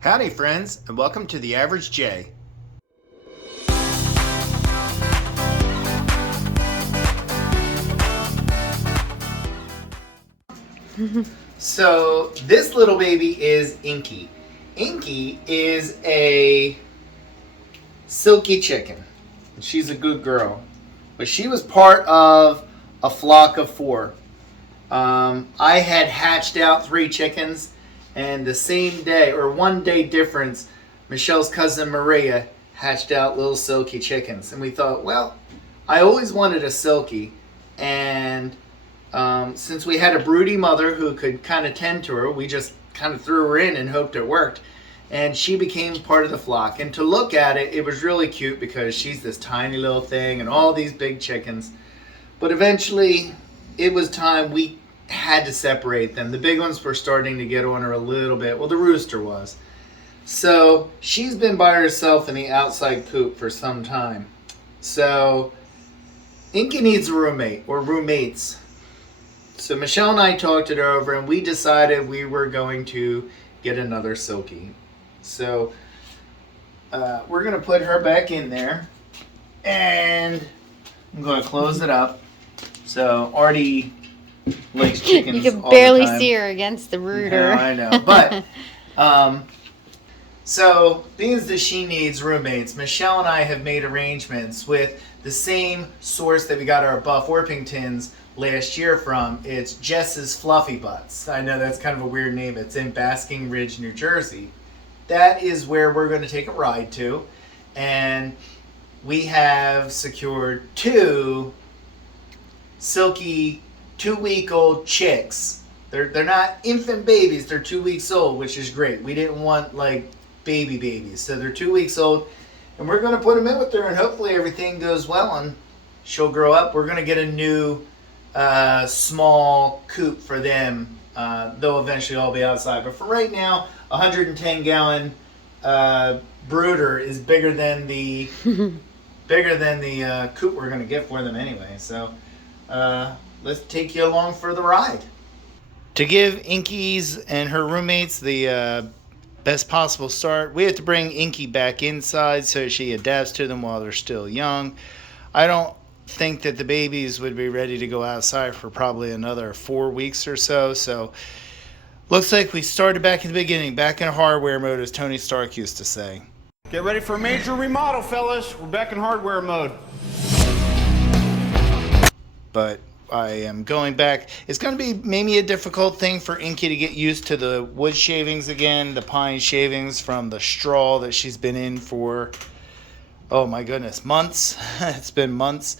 Howdy friends, and welcome to The Average J. So this little baby is Inky. Inky is a Silkie Chicken. She's a good girl. But she was part of a flock of 4. I had hatched out 3 chickens, and the same day, or one day difference, Michelle's cousin Maria hatched out little Silkie chickens. And we thought, well, I always wanted a Silkie. And since we had a broody mother who could kind of tend to her, we just kind of threw her in and hoped it worked. And she became part of the flock. And to look at it, it was really cute because she's this tiny little thing and all these big chickens. But eventually, it was time we had to separate them. The big ones were starting to get on her a little bit. Well, the Rooster was. So she's been by herself in the outside coop for some time. So Inky needs a roommate or roommates. So Michelle and I talked it over and we decided we were going to get another Silkie. So we're going to put her back in there and I'm going to close it up. So Artie likes chickens. You can all barely the time. see her against the rooter. Yeah, I know. But so being that she needs roommates, Michelle and I have made arrangements with the same source that we got our Buff Orpingtons last year from. It's Jess's Fluffy Butts. I know that's kind of a weird name. It's in Basking Ridge, New Jersey. That is where we're going to take a ride to. And we have secured 2 silky 2-week-old chicks. They're not infant babies. They're 2 weeks old, which is great. We didn't want like babies. So they're 2 weeks old. And we're going to put them in with her and hopefully everything goes well and she'll grow up. We're going to get a new small coop for them. They'll eventually all be outside. But for right now, a 110-gallon brooder is bigger than the coop we're going to get for them anyway. So let's take you along for the ride. To give Inky's and her roommates the best possible start, we have to bring Inky back inside so she adapts to them while they're still young. I don't think that the babies would be ready to go outside for probably another 4 weeks or so. So looks like we started back in the beginning, back in hardware mode, as Tony Stark used to say. Get ready for a major remodel, fellas. We're back in hardware mode. But I am going back. It's going to be maybe a difficult thing for Inky to get used to the wood shavings again, the pine shavings from the straw that she's been in for, oh my goodness, months. It's been months.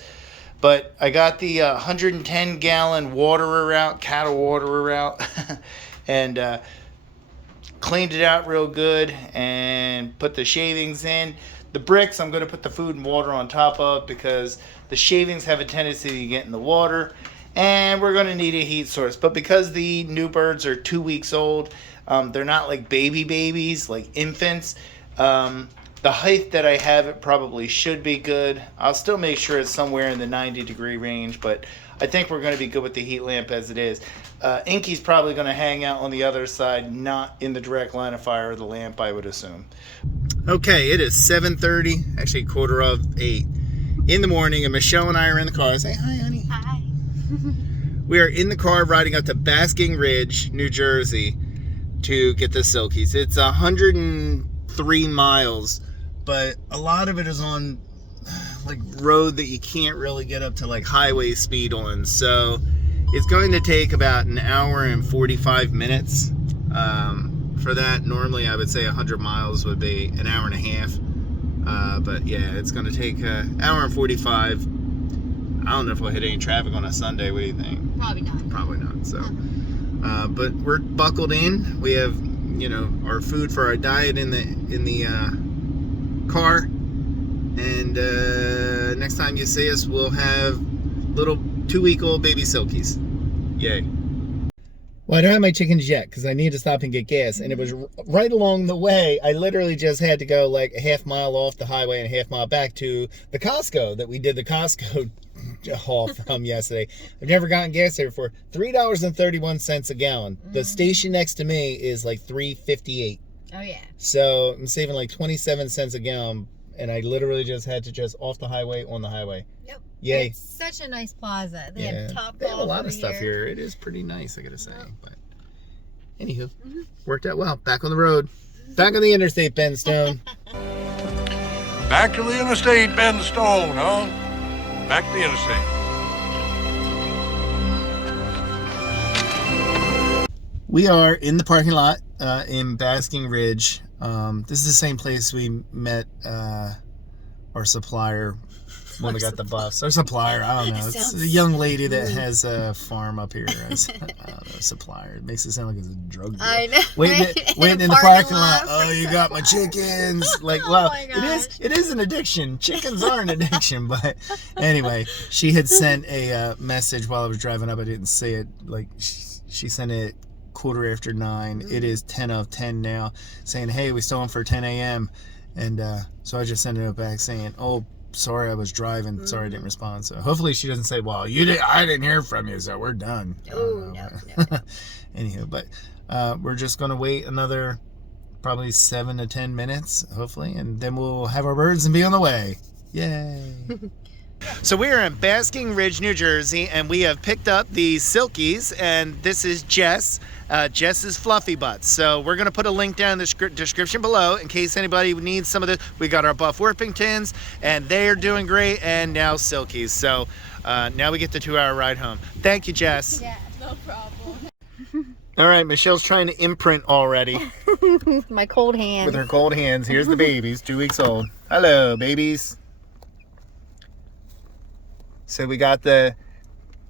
But I got the 110-gallon waterer out, cattle waterer out, and cleaned it out real good and put the shavings in. The bricks I'm going to put the food and water on top of because the shavings have a tendency to get in the water. And we're going to need a heat source. But because the new birds are 2 weeks old, they're not like babies, like infants. The height that I have it probably should be good. I'll still make sure it's somewhere in the 90-degree range, but I think we're going to be good with the heat lamp as it is. Inky's probably going to hang out on the other side, not in the direct line of fire of the lamp, I would assume. Okay, it is 7:30, actually 7:45 in the morning, and Michelle and I are in the car. Say hi, honey. Hi. We are in the car riding up to Basking Ridge, New Jersey, to get the Silkies. It's 103 miles. But a lot of it is on like road that you can't really get up to like highway speed on. So it's going to take about an hour and 45 minutes for that. Normally I would say 100 miles would be an hour and a half. But yeah, it's going to take an hour and 45. I don't know if we'll hit any traffic on a Sunday. What do you think? Probably not. Probably not. So, but we're buckled in. We have, our food for our diet in the car, and next time you see us we'll have little 2-week-old baby Silkies. Yay. Well, I don't have my chickens yet because I need to stop and get gas, and it was right along the way. I literally just had to go like a half mile off the highway and a half mile back to the Costco that we did the Costco haul from yesterday. I've never gotten gas there before. $3.31 a gallon. The station next to me is like $3.58. Oh, yeah. So I'm saving like 27 cents a gallon, and I literally just had to just off the highway on the highway. Yep. Yay. It's such a nice plaza. They have Top They have a Golf lot over of stuff here. here. It is pretty nice, I gotta say. Yep. But anywho, worked out well. Back on the road. Back on the interstate, Ben Stone. Back to the interstate, Ben Stone, huh? Back to the interstate. We are in the parking lot in Basking Ridge. This is the same place we met our supplier when we got the bus. Our supplier, I don't know. It's a young lady that has a farm up here as I don't know, supplier. It makes it sound like it's a drug dealer. I know. Waiting in the parking lot. Oh, you got my chickens. Like, Oh well, my gosh. it is an addiction. Chickens are an addiction. But anyway, she had sent a message while I was driving up. I didn't see it. Like, she sent it 9:15. It is 10:10 now, saying, hey, we still on for 10 a.m. And so I just sent it back saying, oh, sorry, I was driving. Sorry, I didn't respond. So hopefully she doesn't say, well, I didn't hear from you, so we're done. Oh, no. Anywho, but we're just going to wait another probably 7 to 10 minutes, hopefully, and then we'll have our birds and be on the way. Yay. So we are in Basking Ridge, New Jersey, and we have picked up the Silkies, and this is Jess. Jess's Fluffy Butts. So we're going to put a link down in the description below in case anybody needs some of this. We got our Buff Orpingtons, and they are doing great, and now Silkies. So now we get the 2-hour ride home. Thank you, Jess. Yeah, no problem. All right, Michelle's trying to imprint already. My cold hand. With her cold hands. Here's the babies, 2 weeks old. Hello, babies. So we got the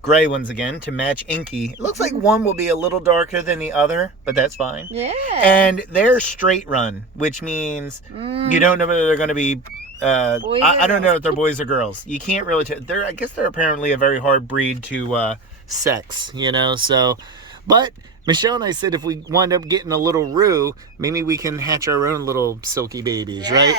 gray ones again to match Inky. It looks like one will be a little darker than the other, but that's fine. Yeah. And they're straight run, which means you don't know whether they're going to be I don't know if they're boys or girls. You can't really tell. I guess they're apparently a very hard breed to sex, you know. So, but Michelle and I said if we wind up getting a little roux, maybe we can hatch our own little silky babies, right?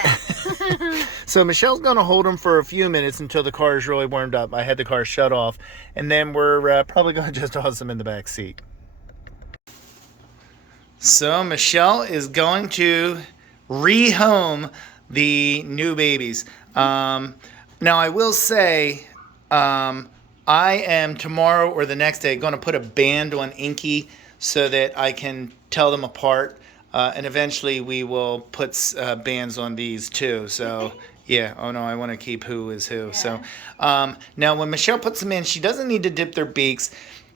So Michelle's going to hold them for a few minutes until the car is really warmed up. I had the car shut off, and then we're probably going to just toss them in the back seat. So Michelle is going to rehome the new babies. Now I will say, I am tomorrow or the next day going to put a band on Inky so that I can tell them apart. And eventually we will put bands on these too. So yeah, oh no, I want to keep who is who. Yeah. So now when Michelle puts them in, she doesn't need to dip their beaks.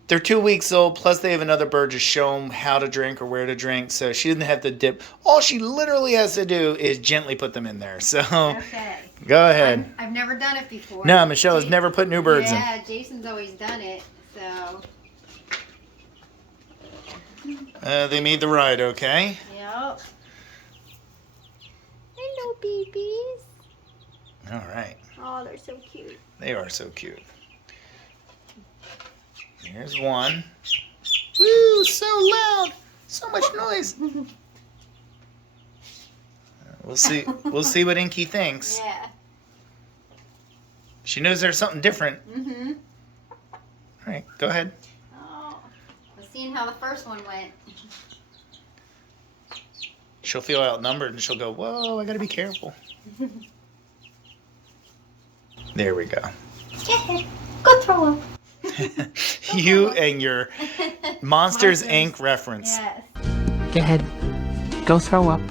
They're 2 weeks old, plus they have another bird to show them how to drink or where to drink. So she doesn't have to dip. All she literally has to do is gently put them in there. So Okay. Go ahead. I've never done it before. No, Michelle has never put new birds in. Yeah, Jason's always done it, so. They made the ride, okay? Yep. Hello, babies. All right. Oh, they're so cute. They are so cute. Here's one. Woo, so loud. So much noise. We'll see. We'll see what Inky thinks. Yeah. She knows there's something different. Mm-hmm. All right, go ahead. Oh, we're seeing how the first one went. She'll feel outnumbered and she'll go, whoa, I gotta be careful. There we go. Go throw up. You and your Monsters Inc. reference. Yes. Go ahead. Go throw up.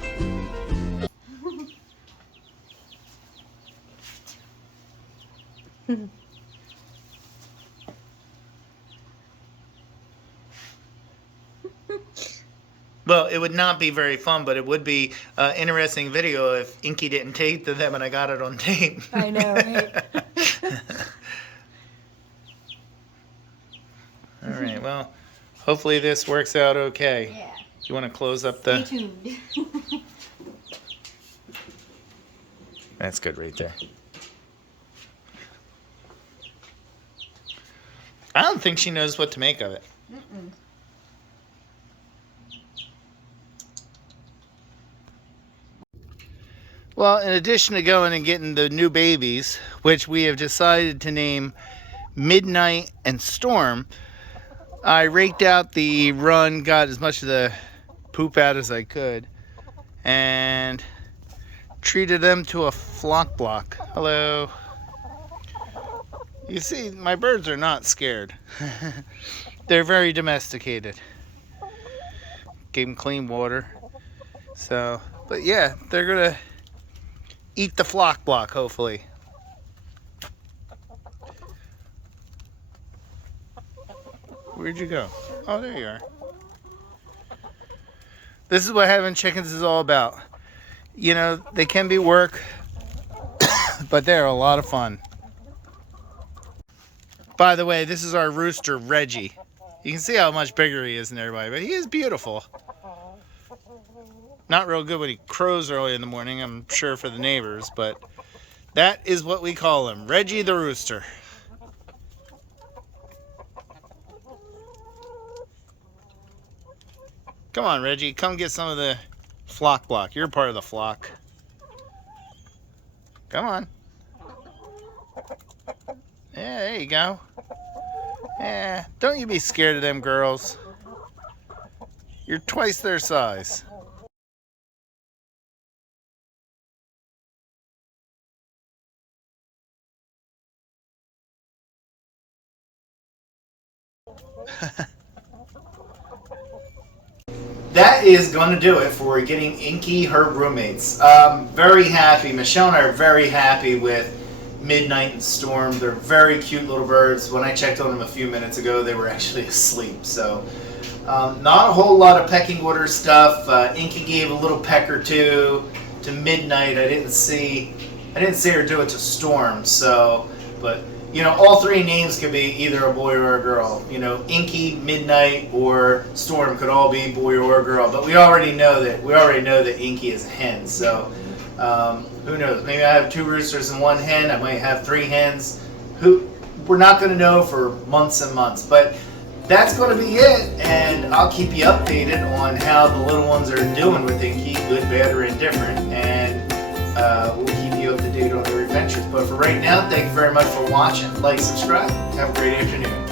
Well, it would not be very fun, but it would be an interesting video if Inky didn't tape to them and I got it on tape. I know, right? All right, well, hopefully this works out okay. Yeah. You want to close up the... Stay tuned. That's good right there. I don't think she knows what to make of it. Mm-mm. Well, in addition to going and getting the new babies, which we have decided to name Midnight and Storm, I raked out the run, got as much of the poop out as I could, and treated them to a flock block. Hello. You see, my birds are not scared. They're very domesticated. Gave them clean water. So, but yeah, they're gonna eat the flock block, hopefully. Where'd you go? Oh, there you are. This is what having chickens is all about. You know, they can be work, but they're a lot of fun. By the way, this is our rooster, Reggie. You can see how much bigger he is than everybody, but he is beautiful. Not real good when he crows early in the morning, I'm sure, for the neighbors, but that is what we call him, Reggie the rooster. Come on, Reggie, come get some of the flock block. You're part of the flock. Come on. Yeah, there you go. Yeah, don't you be scared of them girls. You're twice their size. That is going to do it for getting Inky her roommates. Very happy. Michelle and I are very happy with Midnight and Storm. They're very cute little birds. When I checked on them a few minutes ago, they were actually asleep. So not a whole lot of pecking order stuff. Inky gave a little peck or two to Midnight. I didn't see her do it to Storm. So, but you know, all three names could be either a boy or a girl. You know, Inky, Midnight, or Storm could all be boy or a girl. But we already know that Inky is a hen. So who knows? Maybe I have 2 roosters and 1 hen. I might have 3 hens. We're not going to know for months and months. But that's going to be it. And I'll keep you updated on how the little ones are doing with Inky, good, bad, or indifferent. And we'll keep you up to date on their adventures. But for right now, thank you very much for watching. Like, subscribe. Have a great afternoon.